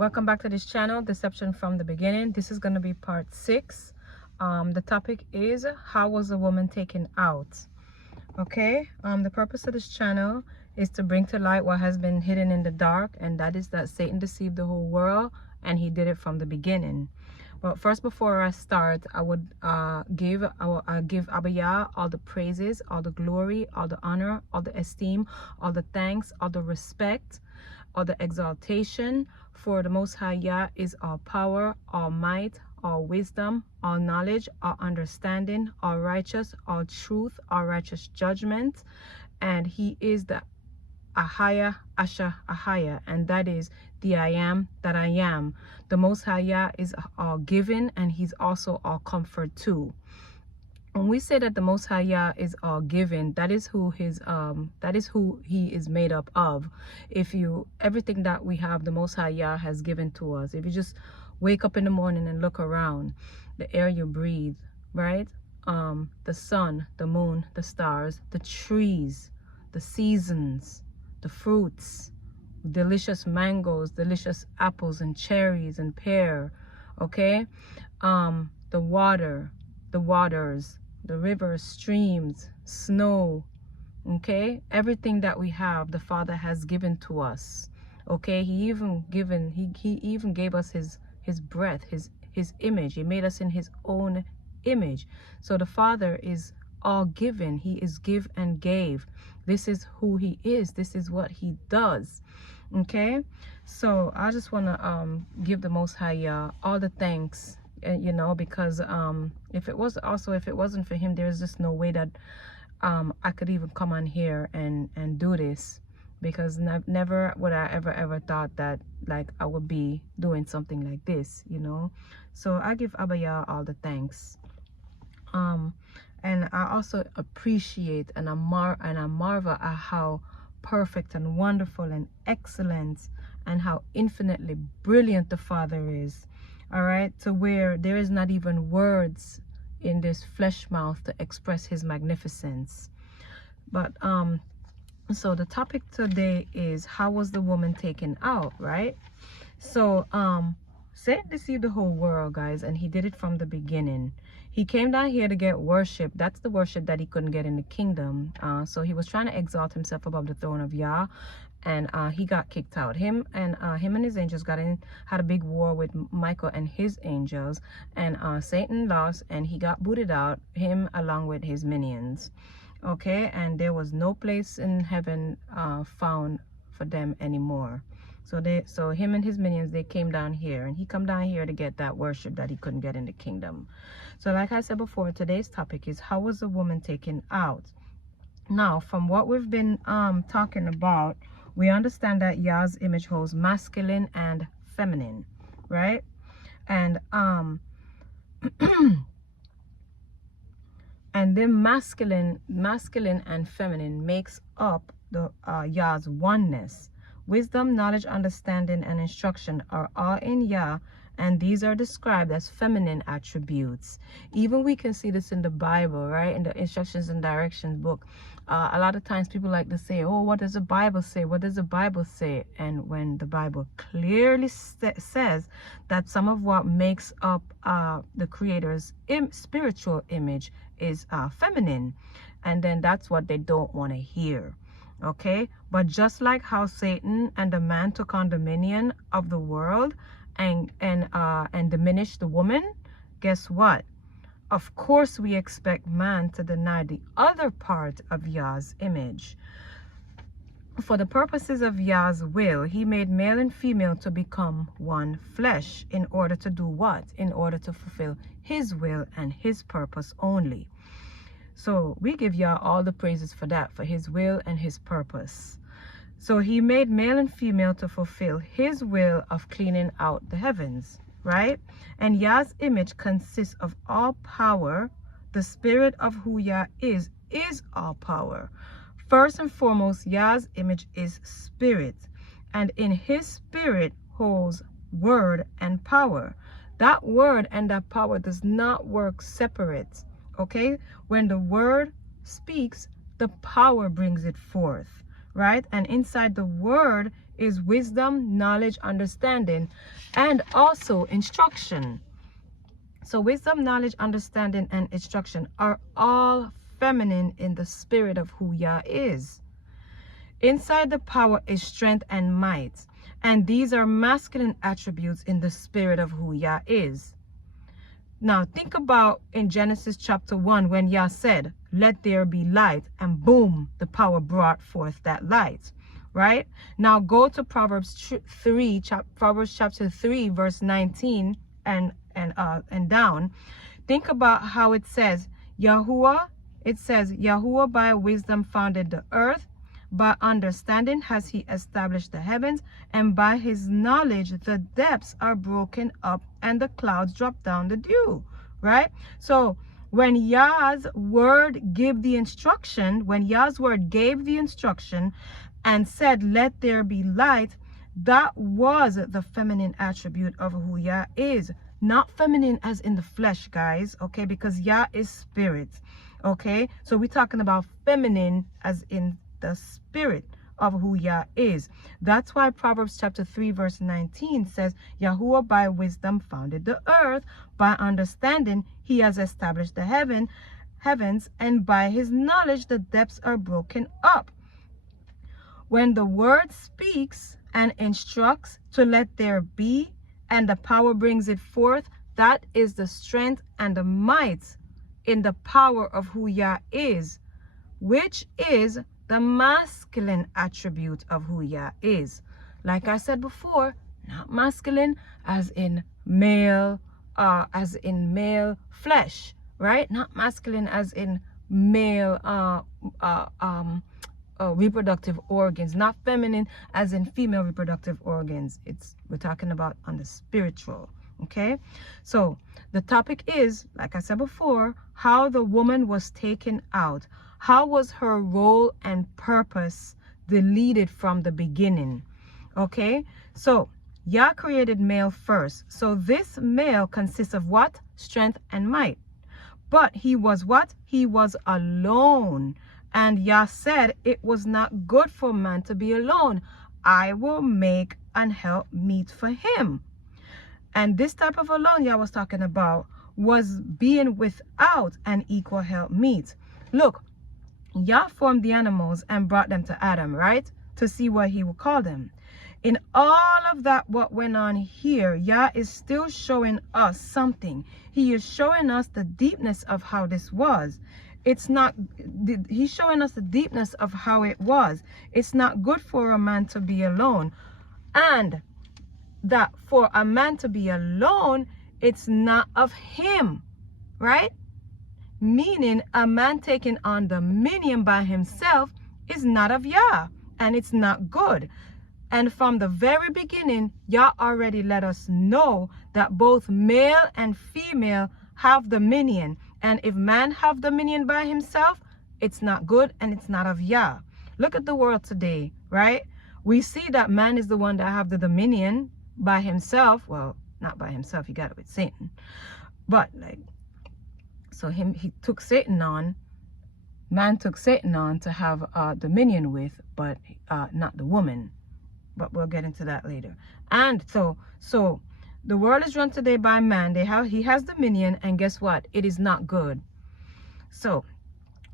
Welcome back to this channel, Deception from the Beginning. This is going to be part 6. The topic is, how was the woman taken out? Okay, the purpose of this channel is to bring to light what has been hidden in the dark, and that is that Satan deceived the whole world, and he did it from the beginning. But first, before I start, I would give Abba Yah all the praises, all the glory, all the honor, all the esteem, all the thanks, all the respect, all the exaltation. For the Most High Yah is all power, all might, all wisdom, all knowledge, all understanding, all righteous, all truth, all righteous judgment. And he is the Ahaya, Asha, Ahaya, and that is the I am that I am. The Most High Yah is all given, and he's also all comfort too. When we say that the Most High Yah is all given, that is who he is made up of. Everything that we have, the Most High Yah has given to us. If you just wake up in the morning and look around, the air you breathe, right? The sun, the moon, the stars, the trees, the seasons, the fruits, delicious mangoes, delicious apples and cherries and pear, okay? The water, the waters, the rivers, streams, snow, okay? Everything that we have, the Father has given to us, okay? He even gave us his breath, his image. He made us in his own image. So the Father is all given. He is give and gave. This is who he is. This is what he does, okay? So I just want to give the Most High Yah all the thanks, you know, because if it wasn't for him, there's just no way that I could even come on here and do this, because never would I ever thought that like I would be doing something like this, you know. So I give Abba Yah all the thanks, and I also appreciate and I marvel at how perfect and wonderful and excellent and how infinitely brilliant the Father is. All right, to where there is not even words in this flesh mouth to express his magnificence. But so the topic today is, how was the woman taken out, right? So Satan deceived the whole world, guys, and he did it from the beginning. He came down here to get worship. That's the worship that he couldn't get in the kingdom. So he was trying to exalt himself above the throne of Yah, and he got kicked out. Him and his angels had a big war with Michael and his angels, and Satan lost, and he got booted out, him along with his minions, okay? And there was no place in heaven found for them anymore. So him and his minions, they came down here, and he come down here to get that worship that he couldn't get in the kingdom. So like I said before, today's topic is, how was the woman taken out? Now, from what we've been talking about, we understand that Yah's image holds masculine and feminine, right? And and then masculine and feminine makes up the Yah's oneness. Wisdom, knowledge, understanding, and instruction are all in Yah, and these are described as feminine attributes. Even we can see this in the Bible, right? In the instructions and directions book. A lot of times people like to say, oh, what does the Bible say? What does the Bible say? And when the Bible clearly says that some of what makes up the Creator's spiritual image is feminine, and then that's what they don't want to hear. Okay, but just like how Satan and the man took on dominion of the world and diminished the woman, guess what? Of course, we expect man to deny the other part of Yah's image. For the purposes of Yah's will, he made male and female to become one flesh. In order to do what? In order to fulfill his will and his purpose only. So we give Yah all the praises for that, for his will and his purpose. So he made male and female to fulfill his will of cleaning out the heavens, right? And Yah's image consists of all power. The spirit of who Yah is all power. First and foremost, Yah's image is spirit, and in his spirit holds word and power. That word and that power does not work separate. Okay, when the word speaks, the power brings it forth, right? And inside the word is wisdom, knowledge, understanding, and also instruction. So wisdom, knowledge, understanding, and instruction are all feminine in the spirit of who Yah is. Inside the power is strength and might, and these are masculine attributes in the spirit of who Yah is. Now think about in Genesis chapter 1 when Yah said, let there be light, and boom, the power brought forth that light, right? Now go to Proverbs chapter 3 verse 19 and down. Think about how it says, Yahuwah by wisdom founded the earth, by understanding has he established the heavens, and by his knowledge the depths are broken up and the clouds drop down the dew, right? So when Yah's word gave the instruction and said, let there be light, that was the feminine attribute of who Yah is. Not feminine as in the flesh, guys, okay? Because Yah is spirit, okay? So we're talking about feminine as in the spirit of who Yah is. That's why Proverbs chapter 3 verse 19 says, Yahuwah by wisdom founded the earth, by understanding he has established the heavens, and by his knowledge the depths are broken up. When the word speaks and instructs to let there be, and the power brings it forth, that is the strength and the might in the power of who Yah is, which is the masculine attribute of who Yah is. Like I said before, not masculine as in male flesh, right? Not masculine as in male reproductive organs, not feminine as in female reproductive organs. We're talking about on the spiritual, okay? So the topic is, like I said before, how the woman was taken out. How was her role and purpose deleted from the beginning? Okay, so Yah created male first. So this male consists of what? Strength and might. But he was what? He was alone. And Yah said it was not good for man to be alone. I will make an help meet for him. And this type of alone Yah was talking about was being without an equal help meet. Look, Yah formed the animals and brought them to Adam, right? To see what he would call them. In all of that, what went on here, Yah is still showing us something. He is showing us the deepness of how this was. He's showing us the deepness of how it was. It's not good for a man to be alone. And that for a man to be alone, it's not of him, right? Meaning a man taking on dominion by himself is not of Yah, and it's not good. And from the very beginning, Yah already let us know that both male and female have dominion. And if man have dominion by himself, it's not good and it's not of Yah. Look at the world today, right? We see that man is the one that have the dominion by himself. Well, not by himself, he got it with Satan. But so he took Satan on, man took Satan on to have dominion with, but not the woman. But we'll get into that later. And so the world is run today by man. He has dominion, and guess what? It is not good. So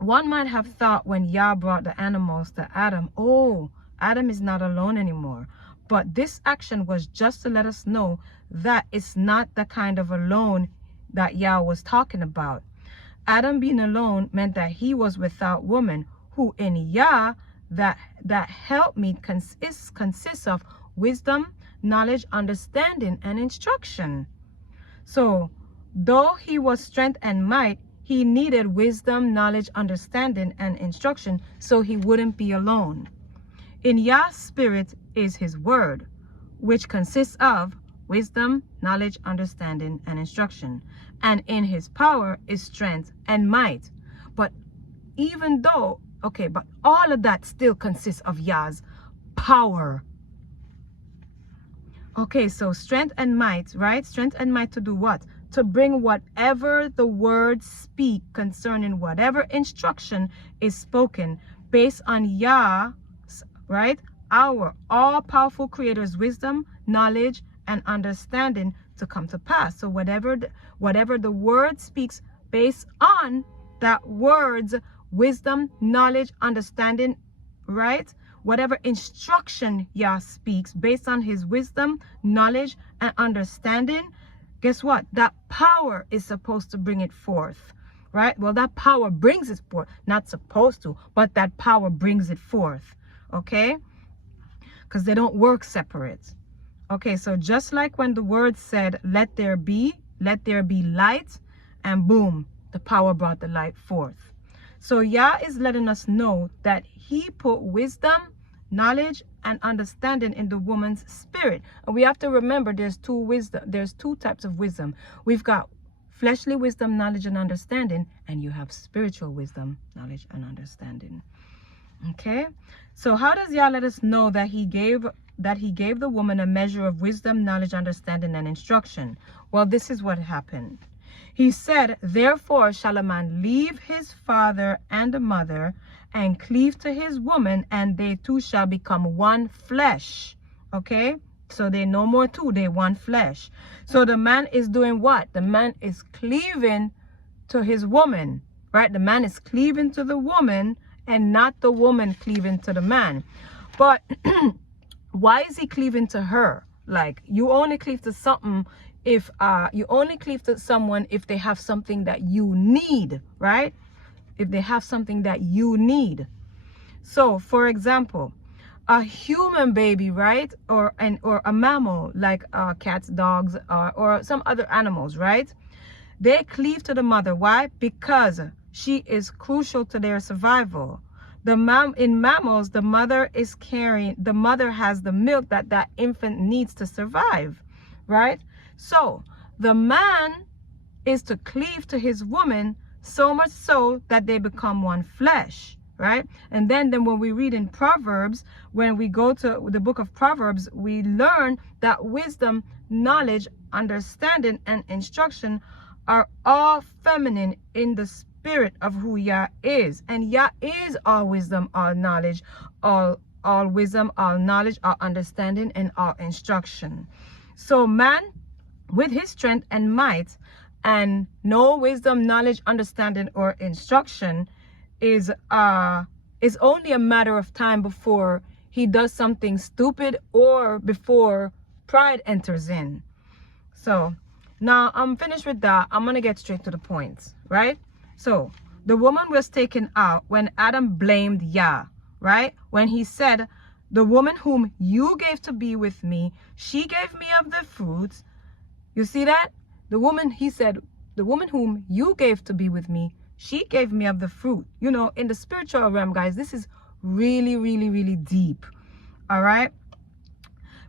one might have thought when Yah brought the animals to Adam, oh, Adam is not alone anymore. But this action was just to let us know that it's not the kind of alone that Yah was talking about. Adam being alone meant that he was without woman, who in Yah, that helpmeet consists of wisdom, knowledge, understanding, and instruction. So though he was strength and might, he needed wisdom, knowledge, understanding, and instruction so he wouldn't be alone. In Yah's spirit is his word, which consists of wisdom, knowledge, understanding, and instruction. And in his power is strength and might. But even though, okay, but all of that still consists of Yah's power. Okay, so strength and might, right? Strength and might to do what? To bring whatever the words speak concerning whatever instruction is spoken based on Yah's, right, our all-powerful creator's wisdom, knowledge, and understanding to come to pass. So whatever the word speaks based on that word's wisdom, knowledge, understanding, right? Whatever instruction Yah speaks based on his wisdom, knowledge, and understanding, guess what? That power is supposed to bring it forth, right? Well, that power brings it forth. Not supposed to, but that power brings it forth, okay? Because they don't work separate. Okay, so just like when the word said, let there be light, and boom, the power brought the light forth. So Yah is letting us know that he put wisdom, knowledge, and understanding in the woman's spirit. And we have to remember there's two types of wisdom. We've got fleshly wisdom, knowledge, and understanding, and you have spiritual wisdom, knowledge, and understanding. Okay, so how does Yah let us know that he gave the woman a measure of wisdom, knowledge, understanding, and instruction? Well, this is what happened. He said, therefore shall a man leave his father and mother and cleave to his woman, and they two shall become one flesh. Okay, so they no more two, they one flesh. So the man is doing what? The man is cleaving to his woman, right? The man is cleaving to the woman and not the woman cleaving to the man. But why is he cleaving to her? Like, you only cleave to something if you only cleave to someone if they have something that you need, right? If they have something that you need. So for example, a human baby, right? Or a mammal like cats, dogs, or some other animals, right? They cleave to the mother. Why? Because she is crucial to their survival. In mammals, the mother has the milk that infant needs to survive, right? So the man is to cleave to his woman, so much so that they become one flesh, right? And then when we read in Proverbs, when we go to the book of Proverbs, we learn that wisdom, knowledge, understanding, and instruction are all feminine in the spirit of who Yah is. And Yah is all wisdom, all knowledge, all wisdom, all knowledge, all understanding, and all instruction. So man, with his strength and might, and no wisdom, knowledge, understanding, or instruction, is only a matter of time before he does something stupid or before pride enters in. So now I'm finished with that. I'm gonna get straight to the point, right? So the woman was taken out when Adam blamed Yah, right? When he said, the woman whom you gave to be with me, she gave me of the fruits. You see that? He said, the woman whom you gave to be with me, she gave me of the fruit. You know, in the spiritual realm, guys, this is really, really, really deep. All right?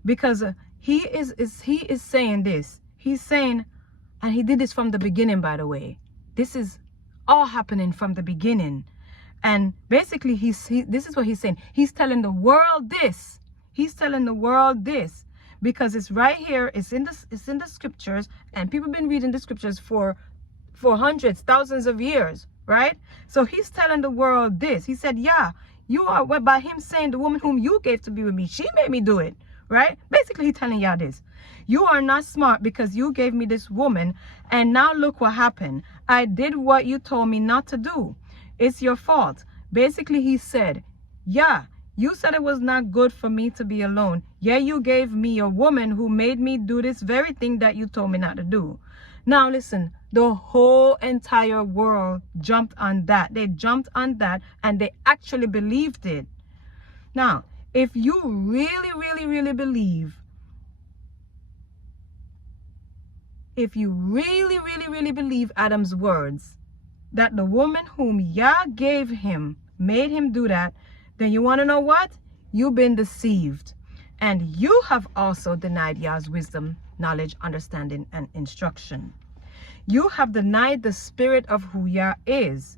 Because he is saying this. He's saying, and he did this from the beginning, by the way. This is all happening from the beginning. And basically, this is what he's saying. He's telling the world this. He's telling the world this. Because it's right here, it's in the scriptures, and people have been reading the scriptures for hundreds, thousands of years, right? So he's telling the world this. He said, yeah, you are, by him saying, the woman whom you gave to be with me, she made me do it, right? Basically, he's telling Yah this. You are not smart because you gave me this woman, and now look what happened. I did what you told me not to do. It's your fault. Basically, he said, yeah, you said it was not good for me to be alone. Yeah, you gave me a woman who made me do this very thing that you told me not to do. Now listen, the whole entire world jumped on that. They jumped on that and they actually believed it. Now, if you really, really, really believe, Adam's words, that the woman whom Yah gave him, made him do that, then you want to know what? You've been deceived. And you have also denied Yah's wisdom, knowledge, understanding, and instruction. You have denied the spirit of who Yah is.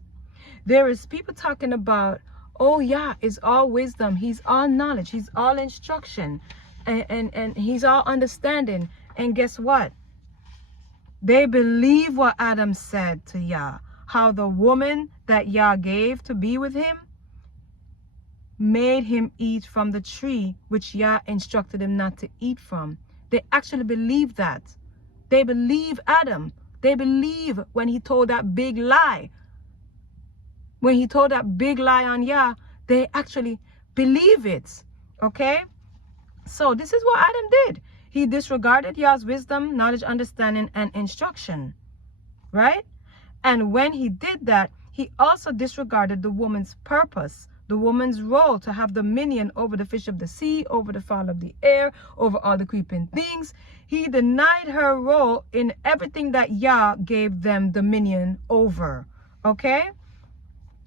There is people talking about, oh, Yah is all wisdom. He's all knowledge. He's all instruction. And he's all understanding. And guess what? They believe what Adam said to Yah. How the woman that Yah gave to be with him, made him eat from the tree which Yah instructed him not to eat from. They actually believe that. They believe Adam. They believe when he told that big lie. When he told that big lie on Yah, they actually believe it. Okay? So this is what Adam did. He disregarded Yah's wisdom, knowledge, understanding, and instruction. Right? And when he did that, he also disregarded the woman's purpose, the woman's role to have dominion over the fish of the sea, over the fowl of the air, over all the creeping things. He denied her role in everything that Yah gave them dominion over. Okay?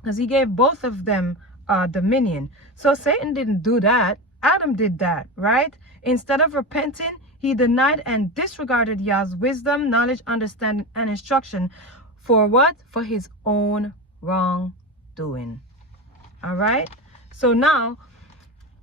Because he gave both of them dominion. So Satan didn't do that. Adam did that, right? Instead of repenting, he denied and disregarded Yah's wisdom, knowledge, understanding, and instruction. For what? For his own wrongdoing. All right? So now,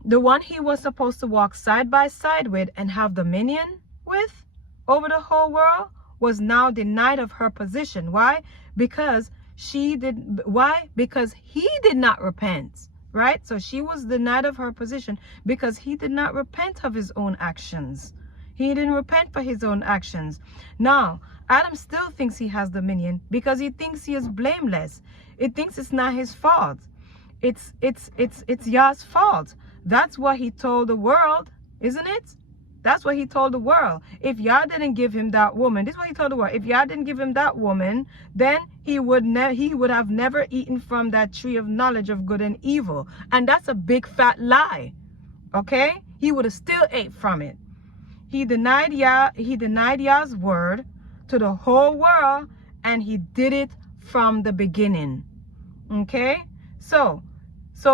the one he was supposed to walk side by side with and have dominion with over the whole world was now denied of her position. Why? Because he did not repent. Right? So she was denied of her position because he did not repent of his own actions. He didn't repent for his own actions. Now, Adam still thinks he has dominion because he thinks he is blameless. It thinks it's not his fault. It's Yah's fault. That's what he told the world, isn't it? That's what he told the world. If Yah didn't give him that woman, this is what he told the world. If Yah didn't give him that woman, then he would have never eaten from that tree of knowledge of good and evil. And that's a big fat lie. Okay? He would have still ate from it. He denied Yah's word to the whole world, and he did it from the beginning. Okay? So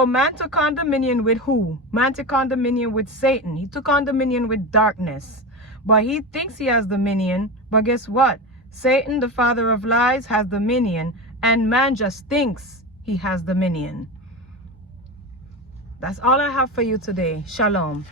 man took on dominion with who? Man took on dominion with Satan. He took on dominion with darkness. But he thinks he has dominion. But guess what? Satan, the father of lies, has dominion. And man just thinks he has dominion. That's all I have for you today. Shalom.